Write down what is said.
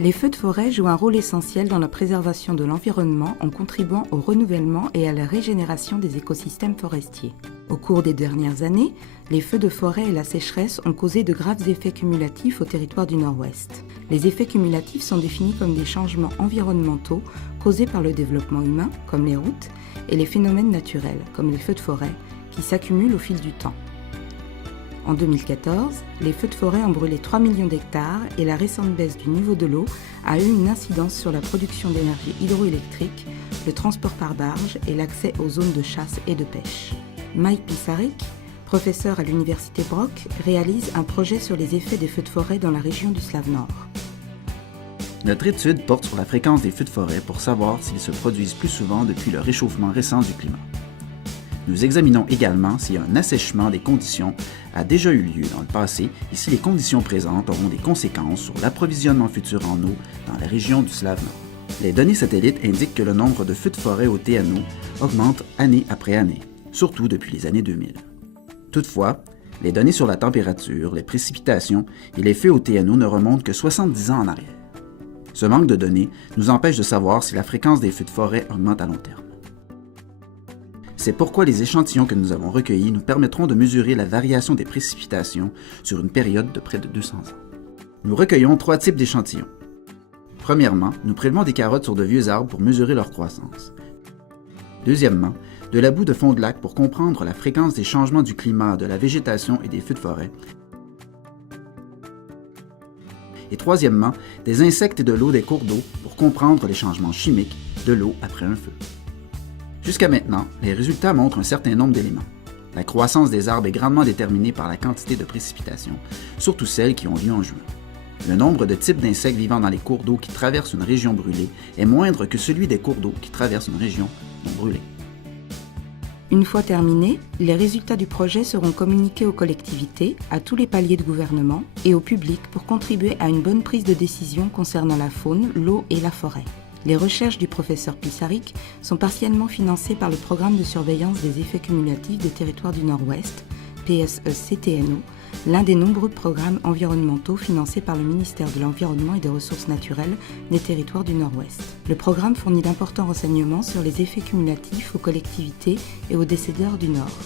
Les feux de forêt jouent un rôle essentiel dans la préservation de l'environnement en contribuant au renouvellement et à la régénération des écosystèmes forestiers. Au cours des dernières années, les feux de forêt et la sécheresse ont causé de graves effets cumulatifs au territoire du Nord-Ouest. Les effets cumulatifs sont définis comme des changements environnementaux causés par le développement humain, comme les routes, et les phénomènes naturels, comme les feux de forêt, qui s'accumulent au fil du temps. En 2014, les feux de forêt ont brûlé 3 millions d'hectares et la récente baisse du niveau de l'eau a eu une incidence sur la production d'énergie hydroélectrique, le transport par barge et l'accès aux zones de chasse et de pêche. Mike Pisarik, professeur à l'université Brock, réalise un projet sur les effets des feux de forêt dans la région du Slave-Nord. Notre étude porte sur la fréquence des feux de forêt pour savoir s'ils se produisent plus souvent depuis le réchauffement récent du climat. Nous examinons également si un assèchement des conditions a déjà eu lieu dans le passé et si les conditions présentes auront des conséquences sur l'approvisionnement futur en eau dans la région du Slave-Nord. Les données satellites indiquent que le nombre de feux de forêt au TNO augmente année après année, surtout depuis les années 2000. Toutefois, les données sur la température, les précipitations et les feux au TNO ne remontent que 70 ans en arrière. Ce manque de données nous empêche de savoir si la fréquence des feux de forêt augmente à long terme. C'est pourquoi les échantillons que nous avons recueillis nous permettront de mesurer la variation des précipitations sur une période de près de 200 ans. Nous recueillons 3 types d'échantillons. Premièrement, nous prélevons des carottes sur de vieux arbres pour mesurer leur croissance. Deuxièmement, de la boue de fond de lac pour comprendre la fréquence des changements du climat, de la végétation et des feux de forêt. Et troisièmement, des insectes et de l'eau des cours d'eau pour comprendre les changements chimiques de l'eau après un feu. Jusqu'à maintenant, les résultats montrent un certain nombre d'éléments. La croissance des arbres est grandement déterminée par la quantité de précipitations, surtout celles qui ont lieu en juin. Le nombre de types d'insectes vivant dans les cours d'eau qui traversent une région brûlée est moindre que celui des cours d'eau qui traversent une région non brûlée. Une fois terminés, les résultats du projet seront communiqués aux collectivités, à tous les paliers de gouvernement et au public pour contribuer à une bonne prise de décision concernant la faune, l'eau et la forêt. Les recherches du professeur Pisarik sont partiellement financées par le Programme de surveillance des effets cumulatifs des territoires du Nord-Ouest, PSECTNO, l'un des nombreux programmes environnementaux financés par le ministère de l'Environnement et des Ressources naturelles des territoires du Nord-Ouest. Le programme fournit d'importants renseignements sur les effets cumulatifs aux collectivités et aux décideurs du Nord.